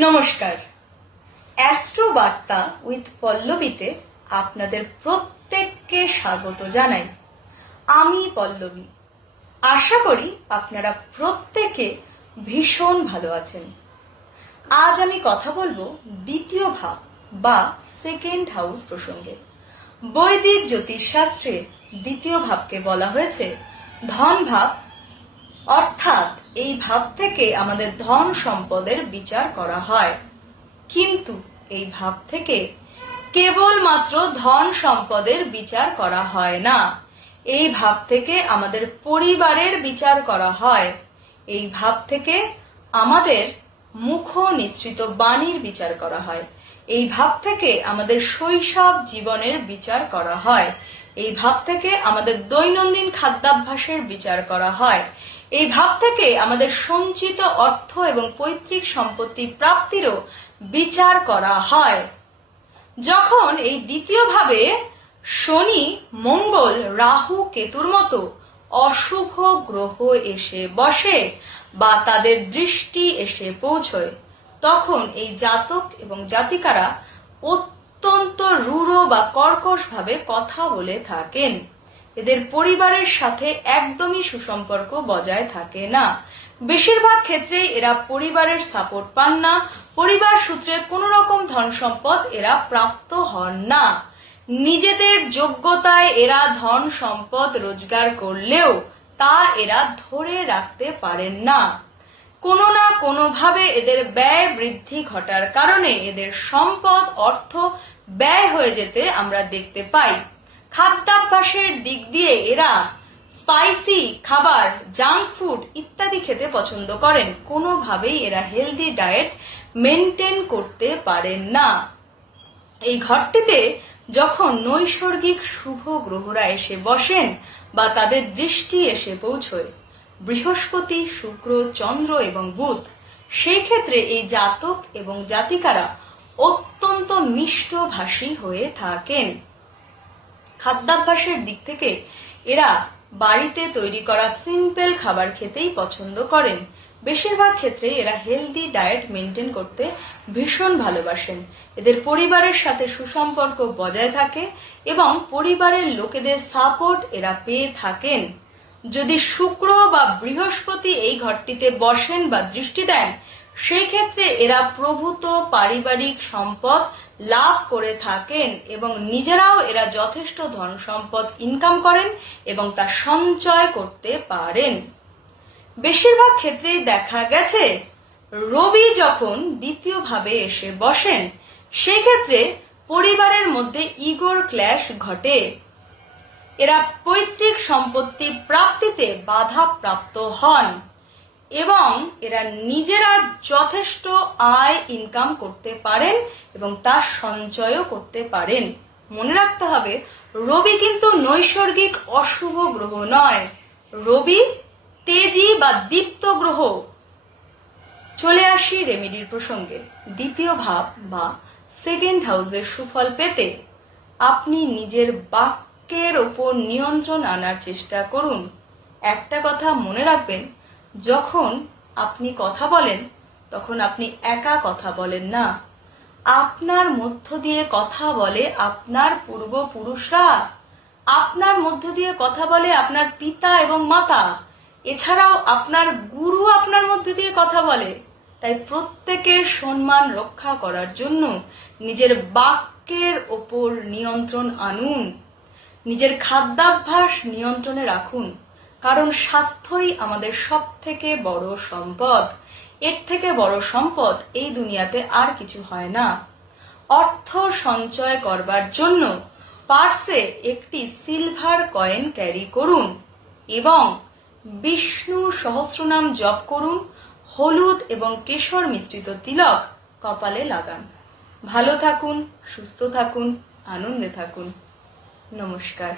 নমস্কার। অ্যাস্ট্রো বার্তা উইথ পল্লবীতে আপনাদের প্রত্যেককে স্বাগত জানাই। আমি পল্লবী। আশা করি আপনারা প্রত্যেকে ভীষণ ভালো আছেন। আজ আমি কথা বলবো দ্বিতীয় ভাব বা সেকেন্ড হাউস প্রসঙ্গে। বৈদিক জ্যোতিষশাস্ত্রে দ্বিতীয় ভাবকে বলা হয়েছে ধন ভাব, অর্থাৎ এই ভাব থেকে আমাদের ধন সম্পদের বিচার করা হয়। কিন্তু এই ভাব থেকে কেবলমাত্র ধন সম্পদের বিচার করা হয় না, এই ভাব থেকে আমাদের পরিবারের বিচার করা হয়। এই ভাব থেকে আমাদের মুখ নিঃসৃত বাণীর বিচার করা হয়। এই ভাব থেকে আমাদের শৈশব জীবনের বিচার করা হয়। এই ভাব থেকে আমাদের দৈনন্দিন খাদ্যাভ্যাসের বিচার করা হয়। এই ভাব থেকে আমাদের সঞ্চিত অর্থ এবং পৈতৃক সম্পত্তি প্রাপ্তিরও বিচার করা হয়। যখন এই দ্বিতীয় ভাবে শনি, মঙ্গল, রাহু, কেতুর মতো অশুভ গ্রহ এসে বসে বা তাদের দৃষ্টি এসে পৌঁছয়, তখন এই জাতক এবং জাতিকারা অত্যন্ত রূঢ় বা কর্কশ ভাবে কথা বলে থাকেন। এদের পরিবারের সাথে একদমই সুসম্পর্ক বজায় থাকে না। বেশিরভাগ ক্ষেত্রেই এরা পরিবারের সাপোর্ট পান না। পরিবার সূত্রে কোনো রকম ধন সম্পদ এরা প্রাপ্ত হন না। নিজেদের যোগ্যতায় এরা ধন সম্পদ রোজগার করলেও তা এরা ধরে রাখতে পারেন না। কোনো না কোনোভাবে এদের ব্যয় বৃদ্ধি ঘটার কারণে এদের সম্পদ, অর্থ ব্যয় হয়ে যেতে আমরা দেখতে পাই। খাদ্যাভ্যাসের দিক দিয়ে এরা স্পাইসি খাবার, জাঙ্ক ফুড ইত্যাদি খেতে পছন্দ করেন। কোনোভাবেই এরা হেলদি ডায়েট মেনটেন করতে পারেন না। এই ঘরটিতে যখন নৈসর্গিক শুভ গ্রহরা এসে বসেন বা তাদের দৃষ্টি এসে পৌঁছয়, বৃহস্পতি, শুক্র, চন্দ্র এবং বুধ, সেই ক্ষেত্রে এই জাতক এবং জাতিকারা অত্যন্ত মিষ্টভাষী হয়ে থাকেন। খাদ্যাভ্যাসের দিক থেকে এরা বাড়িতে তৈরি করা সিম্পল খাবার খেতেই পছন্দ করেন। বেশিরভাগ ক্ষেত্রে এরা হেলদি ডায়েট মেনটেন করতে ভীষণ ভালোবাসেন। এদের পরিবারের সাথে সুসম্পর্ক বজায় থাকে এবং পরিবারের লোকেদের সাপোর্ট এরা পেয়ে থাকেন। যদি শুক্র বা বৃহস্পতি এই ঘরটিতে বসেন বা দৃষ্টি দেন, সেই ক্ষেত্রে এরা প্রভূত পারিবারিক সম্পদ লাভ করে থাকেন এবং নিজেরাও এরা যথেষ্ট ধন সম্পদ ইনকাম করেন এবং তা সঞ্চয় করতে পারেন। বেশিরভাগ ক্ষেত্রেই দেখা গেছে রবি যখন দ্বিতীয় ভাবে এসে বসেন, সেই ক্ষেত্রে পরিবারের মধ্যে ইগোর ক্ল্যাশ ঘটে। এরা পৈতৃক সম্পত্তি প্রাপ্তিতে বাধা প্রাপ্ত হন এবং এরা নিজেরা যথেষ্ট আয় ইনকাম করতে পারেন এবং তা সঞ্চয়ও করতে পারেন। মনে রাখতে হবে, রবি কিন্তু নৈসর্গিক অশুভ গ্রহ নয়, রবি তেজি বা দীপ্ত গ্রহ। চলে আসি রেমেডির প্রসঙ্গে। দ্বিতীয় ভাব বা সেকেন্ড হাউসের সুফল পেতে আপনি নিজের বাক্যের ওপর নিয়ন্ত্রণ আনার চেষ্টা করুন। একটা কথা মনে রাখবেন, যখন আপনি কথা বলেন তখন আপনি একা কথা বলেন না, আপনার মধ্য দিয়ে কথা বলে আপনার পূর্বপুরুষরা, আপনার মধ্য দিয়ে কথা বলে আপনার পিতা এবং মাতা, এছাড়াও আপনার গুরু আপনার মধ্যে দিয়ে কথা বলে। তাই প্রত্যেকের সম্মান রক্ষা করার জন্য নিজের বাক্যের ওপর নিয়ন্ত্রণ আনুন। নিজের খাদ্যাভ্যাস নিয়ন্ত্রণে রাখুন, কারণ স্বাস্থ্যই আমাদের সব থেকে বড় সম্পদ। এর থেকে বড় সম্পদ এই দুনিয়াতে আর কিছু হয় না। অর্থ সঞ্চয় করবার জন্য পার্সে একটি সিলভার কয়েন ক্যারি করুন এবং বিষ্ণু সহস্রনাম জপ করুন। হলুদ এবং কেশর মিশ্রিত তিলক কপালে লাগান। ভালো থাকুন, সুস্থ থাকুন, আনন্দে থাকুন। নমস্কার।